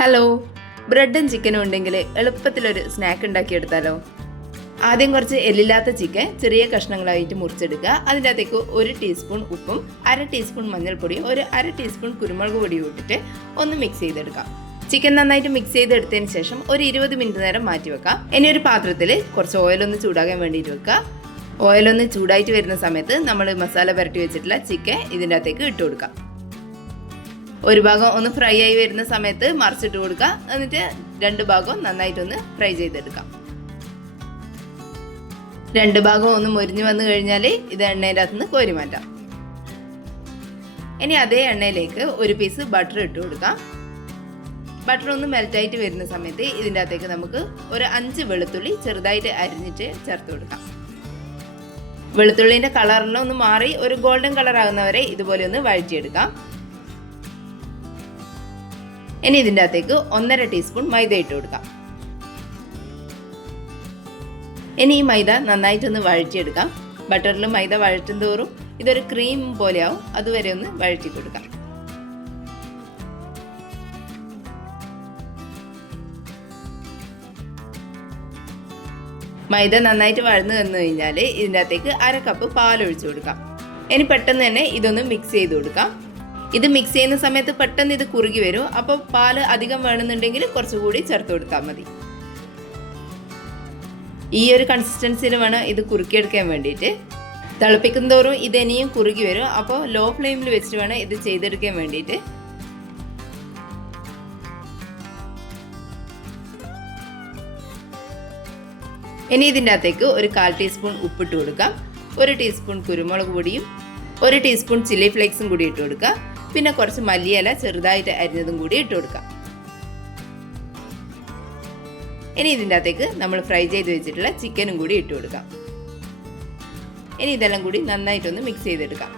Hello, ബ്രെഡും ചിക്കനും ഉണ്ടെങ്കിൽ എളുപ്പത്തിലൊരു സ്നാക്ക് ഉണ്ടാക്കിയെടുത്താലോ. ആദ്യം കുറച്ച് എല്ലില്ലാത്ത ചിക്കൻ ചെറിയ കഷ്ണങ്ങളായിട്ട് മുറിച്ചെടുക്കുക. അതിൻ്റെ അകത്തേക്ക് 1 ടീസ്പൂൺ ഉപ്പും 1/2 ടീസ്പൂൺ മഞ്ഞൾപ്പൊടിയും 1/2 ടീസ്പൂൺ കുരുമുളക് പൊടിയും ഇട്ടിട്ട് ഒന്ന് മിക്സ് ചെയ്തെടുക്കാം. ചിക്കൻ നന്നായിട്ട് മിക്സ് ചെയ്തെടുത്തതിന് ശേഷം ഒരു 20 മിനിറ്റ് നേരം മാറ്റി വെക്കാം. ഇനി ഒരു പാത്രത്തിൽ കുറച്ച് ഓയിലൊന്ന് ചൂടാകാൻ വേണ്ടിയിട്ട് വെക്കുക. ഓയിലൊന്ന് ചൂടായിട്ട് വരുന്ന സമയത്ത് നമ്മൾ മസാല പുരട്ടി വെച്ചിട്ടുള്ള ചിക്കൻ ഇതിൻ്റെ അകത്തേക്ക് ഇട്ട് കൊടുക്കാം. ഒരു ഭാഗം ഒന്ന് ഫ്രൈ ആയി വരുന്ന സമയത്ത് മറിച്ചിട്ട് കൊടുക്കുക. എന്നിട്ട് 2 ഭാഗവും നന്നായിട്ടൊന്ന് ഫ്രൈ ചെയ്തെടുക്കാം. 2 ഭാഗവും ഒന്ന് മൊരിഞ്ഞ് വന്നു കഴിഞ്ഞാൽ ഇത് എണ്ണേൻ്റെ അകത്തുനിന്ന് കോരി മാറ്റാം. ഇനി അതേ എണ്ണയിലേക്ക് ഒരു പീസ് ബട്ടർ ഇട്ട് കൊടുക്കാം. ബട്ടർ ഒന്ന് മെൽറ്റായിട്ട് വരുന്ന സമയത്ത് ഇതിൻ്റെ അകത്തേക്ക് നമുക്ക് ഒരു 5 വെളുത്തുള്ളി ചെറുതായിട്ട് അരിഞ്ഞിട്ട് ചേർത്ത് കൊടുക്കാം. വെളുത്തുള്ളിൻ്റെ കളറിൽ ഒന്ന് മാറി ഒരു ഗോൾഡൻ കളർ ആകുന്നവരെ ഇതുപോലെ ഒന്ന് വഴറ്റിയെടുക്കാം. ഇനി ഇതിൻ്റെ അകത്തേക്ക് 1/2 ടീസ്പൂൺ മൈദ ഇട്ട് കൊടുക്കാം. ഇനി ഈ മൈദ നന്നായിട്ടൊന്ന് വഴറ്റിയെടുക്കാം. ബട്ടറിൽ മൈദ വഴറ്റും തോറും ഇതൊരു ക്രീം പോലെയാവും. അതുവരെ ഒന്ന് വഴറ്റി കൊടുക്കാം. മൈദ നന്നായിട്ട് വഴന്നു വന്നു കഴിഞ്ഞാൽ ഇതിൻ്റെ അകത്തേക്ക് 1/2 കപ്പ് പാലൊഴിച്ചു കൊടുക്കാം. ഇനി പെട്ടെന്ന് തന്നെ ഇതൊന്ന് മിക്സ് ചെയ്ത് കൊടുക്കാം. ഇത് മിക്സ് ചെയ്യുന്ന സമയത്ത് പെട്ടെന്ന് ഇത് കുറുകി വരും. അപ്പോൾ പാല് അധികം വേണമെന്നുണ്ടെങ്കിൽ കുറച്ചുകൂടി ചേർത്ത് കൊടുത്താൽ മതി. ഈ ഒരു കൺസിസ്റ്റൻസിയിൽ വേണം ഇത് കുറുക്കിയെടുക്കാൻ വേണ്ടിയിട്ട്. തിളപ്പിക്കും തോറും ഇത് ഇനിയും കുറുകി വരും. അപ്പോൾ ലോ ഫ്ലെയിമിൽ വെച്ചിട്ട് വേണം ഇത് ചെയ്തെടുക്കാൻ വേണ്ടിയിട്ട്. ഇനി ഇതിൻ്റെ അകത്തേക്ക് ഒരു 1/4 ടീസ്പൂൺ ഉപ്പിട്ട് കൊടുക്കാം. 1 ടീസ്പൂൺ കുരുമുളക് പൊടിയും 1 ടീസ്പൂൺ ചില്ലി ഫ്ലേക്സും കൂടി ഇട്ട് കൊടുക്കുക. പിന്നെ കുറച്ച് മല്ലിയില ചെറുതായിട്ട് അരിഞ്ഞതും കൂടി ഇട്ട് കൊടുക്കാം. ഇനി ഇതിൻ്റെ അകത്തേക്ക് നമ്മൾ ഫ്രൈ ചെയ്ത് വെച്ചിട്ടുള്ള ചിക്കനും കൂടി ഇട്ട് കൊടുക്കാം. ഇനി ഇതെല്ലാം കൂടി നന്നായിട്ടൊന്ന് മിക്സ് ചെയ്തെടുക്കാം.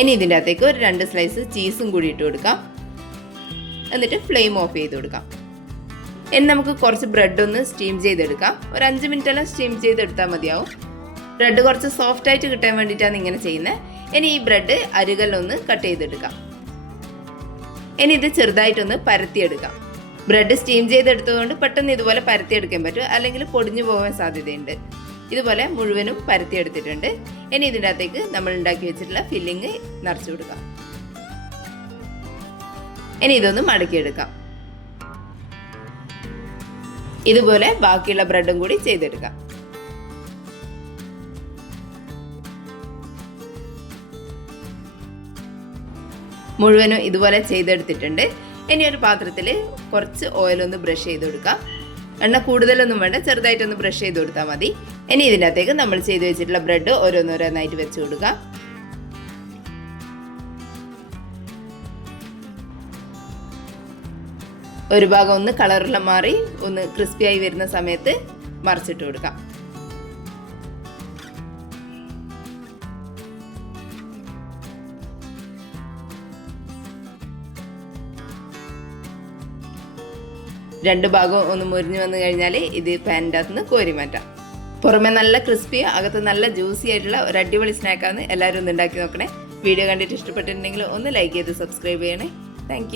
ഇനി ഇതിൻ്റെ അകത്തേക്ക് ഒരു 2 സ്ലൈസ് ചീസും കൂടി ഇട്ട് കൊടുക്കാം. എന്നിട്ട് ഫ്ലെയിം ഓഫ് ചെയ്ത് കൊടുക്കാം. ഇനി നമുക്ക് കുറച്ച് ബ്രെഡ് ഒന്ന് സ്റ്റീം ചെയ്തെടുക്കാം. ഒരു 5 മിനിറ്റെല്ലാം സ്റ്റീം ചെയ്തെടുത്താൽ മതിയാവും. ബ്രെഡ് കുറച്ച് സോഫ്റ്റ് ആയിട്ട് കിട്ടാൻ വേണ്ടിയിട്ടാണ് ഇങ്ങനെ ചെയ്യുന്നത്. ഇനി ഈ ബ്രെഡ് അരികല്ലൊന്ന് കട്ട് ചെയ്തെടുക്കാം. ഇനി ഇത് ചെറുതായിട്ടൊന്ന് പരത്തിയെടുക്കാം. ബ്രെഡ് സ്റ്റീം ചെയ്തെടുത്തതുകൊണ്ട് പെട്ടെന്ന് ഇതുപോലെ പരത്തിയെടുക്കാൻ പറ്റും, അല്ലെങ്കിൽ പൊടിഞ്ഞു പോകാൻ സാധ്യതയുണ്ട്. ഇതുപോലെ മുഴുവനും പരത്തിയെടുത്തിട്ടുണ്ട്. ഇനി ഇതിൻ്റെ അകത്തേക്ക് നമ്മൾ ഉണ്ടാക്കി വെച്ചിട്ടുള്ള ഫില്ലിങ് നിറച്ചു കൊടുക്കാം. ഇനി ഇതൊന്ന് മടക്കിയെടുക്കാം. ഇതുപോലെ ബാക്കിയുള്ള ബ്രെഡും കൂടി ചെയ്തെടുക്കാം. മുഴുവനും ഇതുപോലെ ചെയ്തെടുത്തിട്ടുണ്ട്. ഇനി ഒരു പാത്രത്തിൽ കുറച്ച് ഓയിലൊന്ന് ബ്രഷ് ചെയ്ത് കൊടുക്കാം. എണ്ണ കൂടുതലൊന്നും വേണ്ട, ചെറുതായിട്ടൊന്ന് ബ്രഷ് ചെയ്ത് കൊടുത്താൽ മതി. ഇനി ഇതിൻ്റെ അകത്തേക്ക് നമ്മൾ ചെയ്ത് വെച്ചിട്ടുള്ള ബ്രെഡ് ഓരോന്നോരോന്നായിട്ട് വെച്ച് കൊടുക്കാം. ഒരു ഭാഗം ഒന്ന് കളറെല്ലാം മാറി ഒന്ന് ക്രിസ്പി ആയി വരുന്ന സമയത്ത് മറിച്ചിട്ട് കൊടുക്കാം. രണ്ട് ഭാഗവും ഒന്ന് മുരിഞ്ഞു വന്നു കഴിഞ്ഞാൽ ഇത് പാനിൻ്റെ അകത്തുനിന്ന് കോരി മാറ്റാം. പുറമെ നല്ല ക്രിസ്പി, അകത്ത് നല്ല ജ്യൂസി ആയിട്ടുള്ള ഒരു അടിപൊളി സ്നാക്കാണ്. എല്ലാവരും ഒന്ന് ഉണ്ടാക്കി നോക്കണേ. വീഡിയോ കണ്ടിട്ട് ഇഷ്ടപ്പെട്ടിട്ടുണ്ടെങ്കിൽ ഒന്ന് ലൈക്ക് ചെയ്ത് സബ്സ്ക്രൈബ് ചെയ്യണേ. താങ്ക്